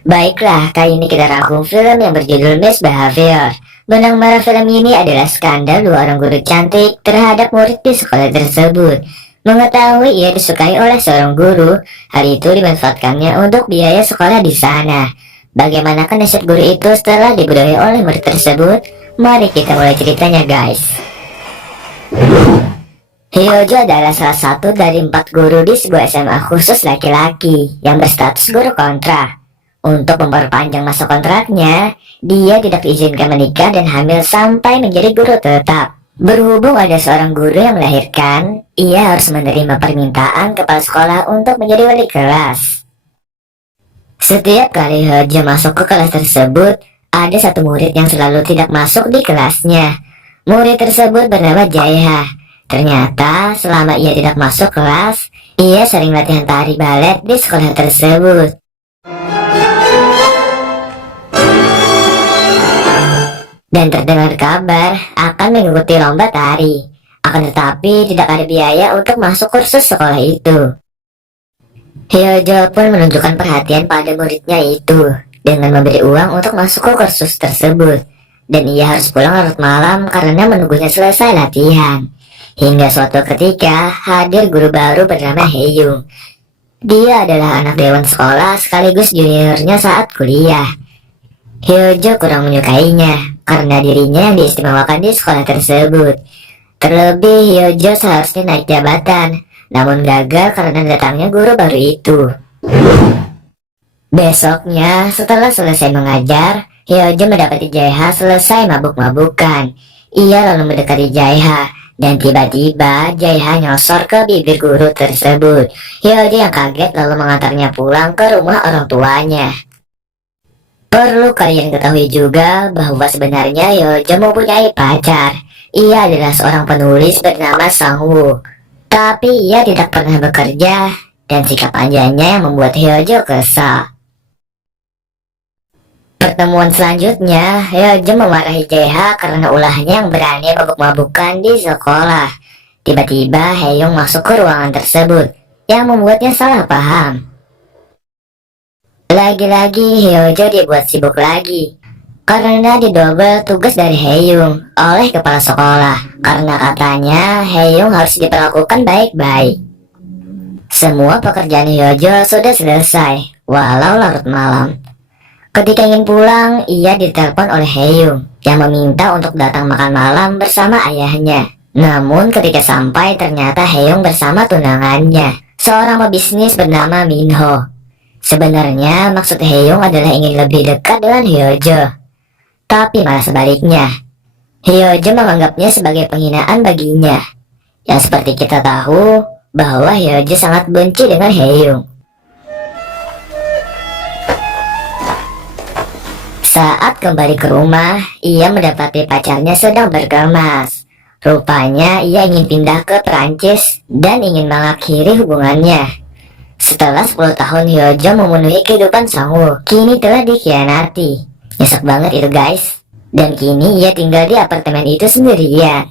Baiklah, kali ini kita rangkum film yang berjudul Misbehavior. Benang merah film ini adalah skandal dua orang guru cantik terhadap murid di sekolah tersebut. Mengetahui ia disukai oleh seorang guru, hal itu dimanfaatkannya untuk biaya sekolah di sana. Bagaimana nasib guru itu setelah dibudayai oleh murid tersebut? Mari kita mulai ceritanya, guys. Hyojo adalah salah satu dari 4 guru di sebuah SMA khusus laki-laki yang berstatus guru kontrak. Untuk memperpanjang masa kontraknya, dia tidak diizinkan menikah dan hamil sampai menjadi guru tetap. Berhubung ada seorang guru yang melahirkan, ia harus menerima permintaan kepala sekolah untuk menjadi wali kelas. Setiap kali Hyojo masuk ke kelas tersebut, ada satu murid yang selalu tidak masuk di kelasnya. Murid tersebut bernama Jaeha. Ternyata selama ia tidak masuk kelas, ia sering latihan tari balet di sekolah tersebut. Dan terdengar kabar akan mengikuti lomba tari. Akan tetapi tidak ada biaya untuk masuk kursus sekolah itu. Hyojo pun menunjukkan perhatian pada muridnya itu dengan memberi uang untuk masuk ke kursus tersebut. Dan ia harus pulang larut malam karena menunggunya selesai latihan. Hingga suatu ketika hadir guru baru bernama Haeyung. Dia adalah anak dewan sekolah sekaligus juniornya saat kuliah. Hyojo kurang menyukainya karena dirinya yang diistimewakan di sekolah tersebut. Terlebih Hyojo seharusnya naik jabatan, namun gagal karena datangnya guru baru itu. Besoknya setelah selesai mengajar, Hyojo mendapati Jaeha selesai mabuk-mabukan. Ia lalu mendekati Jaeha dan tiba-tiba Jaeha nyosor ke bibir guru tersebut. Hyojo yang kaget lalu mengantarnya pulang ke rumah orang tuanya. Perlu kalian ketahui juga bahwa sebenarnya Hyojo mempunyai pacar. Ia adalah seorang penulis bernama Sangwoo. Tapi ia tidak pernah bekerja dan sikap anjanya yang membuat Hyojo kesal. Pertemuan selanjutnya, Hyojo memarahi Jaeha karena ulahnya yang berani mabuk-mabukan di sekolah. Tiba-tiba Haeyung masuk ke ruangan tersebut yang membuatnya salah paham. Lagi-lagi Hyojo dibuat sibuk lagi karena didobel tugas dari Haeyung oleh kepala sekolah karena katanya Haeyung harus diperlakukan baik-baik. Semua pekerjaan Hyojo sudah selesai walau larut malam. Ketika ingin pulang, ia ditelepon oleh Haeyung yang meminta untuk datang makan malam bersama ayahnya. Namun ketika sampai ternyata Haeyung bersama tunangannya, seorang pebisnis bernama Minho. Sebenarnya maksud Haeyung adalah ingin lebih dekat dengan Hyojo, tapi malah sebaliknya. Hyojo menganggapnya sebagai penghinaan baginya. Yang seperti kita tahu bahwa Hyojo sangat benci dengan Haeyung. Saat kembali ke rumah, ia mendapati pacarnya sedang berkemas. Rupanya ia ingin pindah ke Perancis dan ingin mengakhiri hubungannya. Setelah 10 tahun Hyojo memenuhi kehidupan Sangwoo, kini telah dikhianati. Nyesek banget itu, guys. Dan kini ia tinggal di apartemen itu sendirian.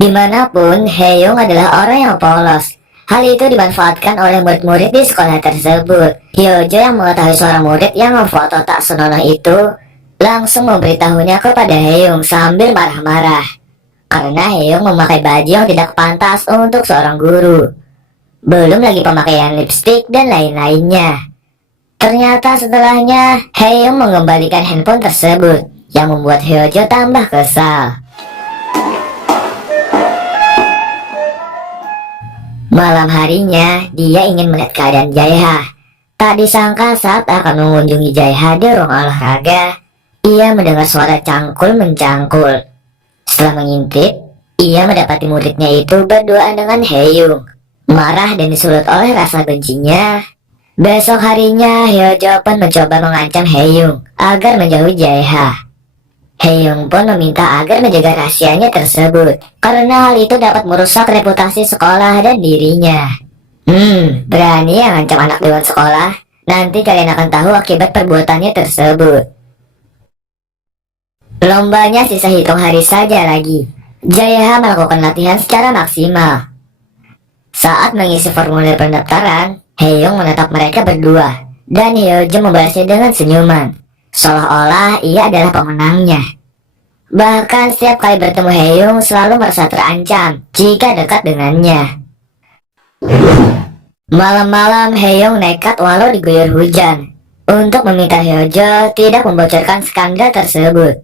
Dimanapun, Haeyung adalah orang yang polos. Hal itu dimanfaatkan oleh murid-murid di sekolah tersebut. Hyojo yang mengetahui seorang murid yang memfoto tak senonoh itu langsung memberitahunya kepada Haeyung sambil marah-marah karena Haeyung memakai baju yang tidak pantas untuk seorang guru. Belum lagi pemakaian lipstik dan lain-lainnya. Ternyata setelahnya Haeyung mengembalikan handphone tersebut yang membuat Hyojo tambah kesal. Malam harinya dia ingin melihat keadaan Jaeha. Tak disangka saat akan mengunjungi Jaeha di ruang olahraga, ia mendengar suara cangkul mencangkul. Setelah mengintip, ia mendapati muridnya itu berduaan dengan Haeyung. Marah dan disulut oleh rasa bencinya, besok harinya Hyojo pun mencoba mengancam Haeyung agar menjauhi Jaeha. Haeyung pun meminta agar menjaga rahasianya tersebut karena hal itu dapat merusak reputasi sekolah dan dirinya. Berani yang ngancam anak dewan sekolah? Nanti kalian akan tahu akibat perbuatannya tersebut. Lombanya sisa hitung hari saja lagi. Jaeha melakukan latihan secara maksimal. Saat mengisi formulir pendaftaran, Haeyung menatap mereka berdua Dan Hyeoja membalasnya dengan senyuman, seolah-olah ia adalah pemenangnya. Bahkan setiap kali bertemu Haeyoung selalu merasa terancam jika dekat dengannya. Malam-malam Haeyoung nekat walau diguyur hujan untuk meminta Hyeoja tidak membocorkan skandal tersebut.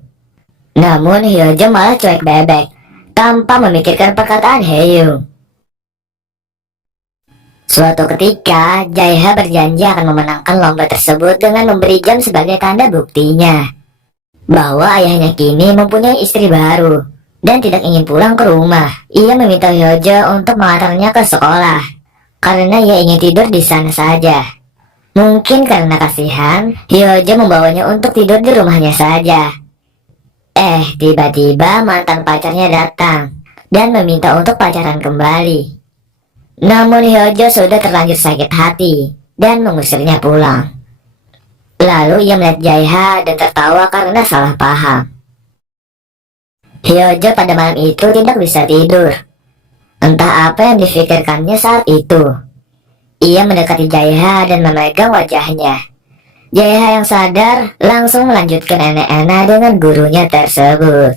Namun Hyeoja malah cuek bebek tanpa memikirkan perkataan Haeyoung. Suatu ketika, Jaeha berjanji akan memenangkan lomba tersebut dengan memberi jam sebagai tanda buktinya bahwa ayahnya kini mempunyai istri baru dan tidak ingin pulang ke rumah. Ia meminta Hyeoja untuk mengantarnya ke sekolah karena ia ingin tidur di sana saja. Mungkin karena kasihan, Hyeoja membawanya untuk tidur di rumahnya saja. Tiba-tiba mantan pacarnya datang dan meminta untuk pacaran kembali. Namun Hyeoja sudah terlanjur sakit hati dan mengusirnya pulang. Lalu ia melihat Jaeha dan tertawa karena salah paham. Hyeoja pada malam itu tidak bisa tidur. Entah apa yang difikirkannya saat itu. Ia mendekati Jaeha dan memegang wajahnya. Jaeha yang sadar langsung melanjutkan enak-enak dengan gurunya tersebut.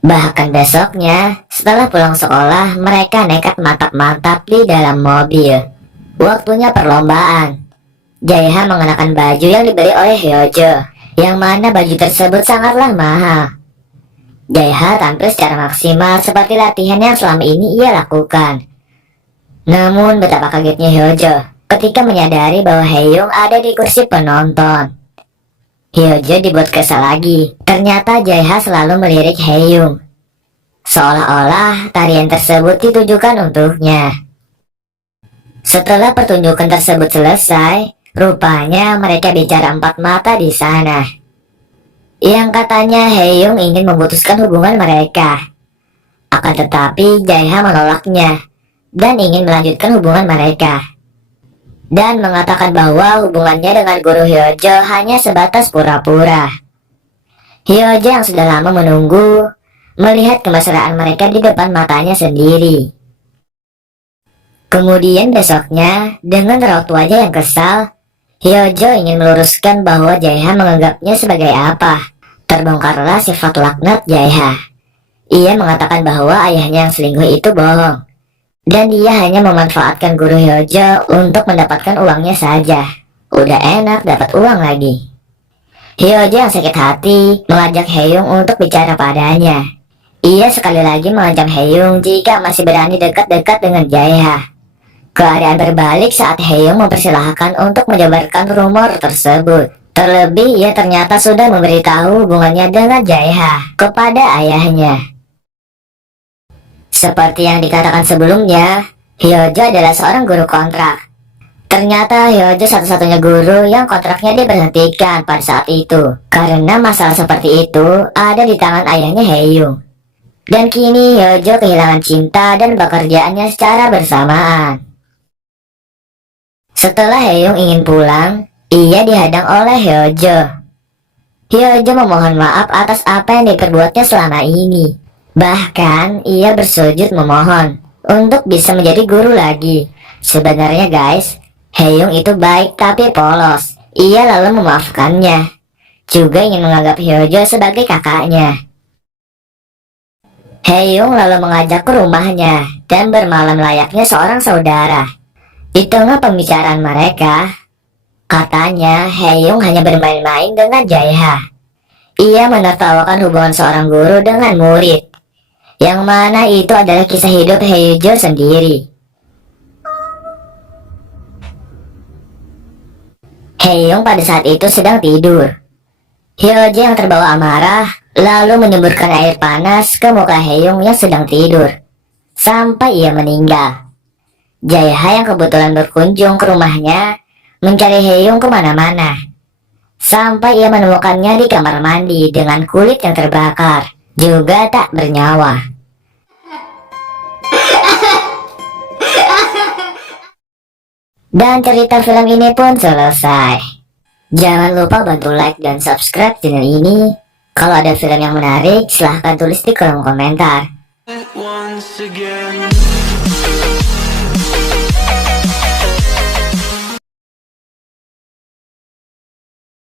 Bahkan besoknya, setelah pulang sekolah, mereka nekat mantap-mantap di dalam mobil. Waktunya perlombaan. Jaeha mengenakan baju yang diberi oleh Hyeoja, yang mana baju tersebut sangatlah mahal. Jaeha tampil secara maksimal seperti latihan yang selama ini ia lakukan. Namun betapa kagetnya Hyeoja ketika menyadari bahwa Haeyoung ada di kursi penonton. Hyeoja dibuat kesal lagi. Ternyata Jaeha selalu melirik Haeyoung, seolah-olah tarian tersebut ditujukan untuknya. Setelah pertunjukan tersebut selesai, rupanya mereka bicara empat mata di sana. Yang katanya Haeyoung ingin memutuskan hubungan mereka. Akan tetapi Jaeha menolaknya dan ingin melanjutkan hubungan mereka, dan mengatakan bahwa hubungannya dengan guru Hyeoja hanya sebatas pura-pura. Hyeoja yang sudah lama menunggu melihat kemesraan mereka di depan matanya sendiri. Kemudian besoknya, dengan raut wajah yang kesal, Hyeoja ingin meluruskan bahwa Jaeha menganggapnya sebagai apa. Terbongkarlah sifat laknat Jaeha. Ia mengatakan bahwa ayahnya yang selingkuh itu bohong, dan dia hanya memanfaatkan guru Hyeoja untuk mendapatkan uangnya saja. Udah enak dapat uang lagi. Hyeoja yang sakit hati mengajak Haeyoung untuk bicara padanya. Ia sekali lagi mengancam Haeyoung jika masih berani dekat-dekat dengan Jaeha. Keadaan berbalik saat Haeyoung mempersilahkan untuk menyebarkan rumor tersebut. Terlebih ia ternyata sudah memberitahu hubungannya dengan Jaeha kepada ayahnya. Seperti yang dikatakan sebelumnya, Hyeoja adalah seorang guru kontrak. Ternyata Hyeoja satu-satunya guru yang kontraknya diberhentikan pada saat itu karena masalah seperti itu ada di tangan ayahnya Haeyoung. Dan kini Hyeoja kehilangan cinta dan pekerjaannya secara bersamaan. Setelah Haeyoung ingin pulang, ia dihadang oleh Hyeoja. Hyeoja memohon maaf atas apa yang diperbuatnya selama ini. Bahkan ia bersujud memohon untuk bisa menjadi guru lagi. Sebenarnya guys, Haeyoung itu baik tapi polos. Ia lalu memaafkannya, juga ingin menganggap Hyeoja sebagai kakaknya. Haeyoung lalu mengajak ke rumahnya dan bermalam layaknya seorang saudara. Di tengah pembicaraan mereka, katanya Haeyoung hanya bermain-main dengan Jaeha. Ia menertawakan hubungan seorang guru dengan murid, yang mana itu adalah kisah hidup Hyeoja sendiri. Haeyoung pada saat itu sedang tidur. Hyeoja yang terbawa amarah lalu menyemburkan air panas ke muka Haeyoung yang sedang tidur sampai ia meninggal. Jaeha yang kebetulan berkunjung ke rumahnya mencari Haeyoung kemana-mana sampai ia menemukannya di kamar mandi dengan kulit yang terbakar, juga tak bernyawa. Dan cerita film ini pun selesai. Jangan lupa bantu like dan subscribe channel ini. Kalau ada film yang menarik, silahkan tulis di kolom komentar. Once again.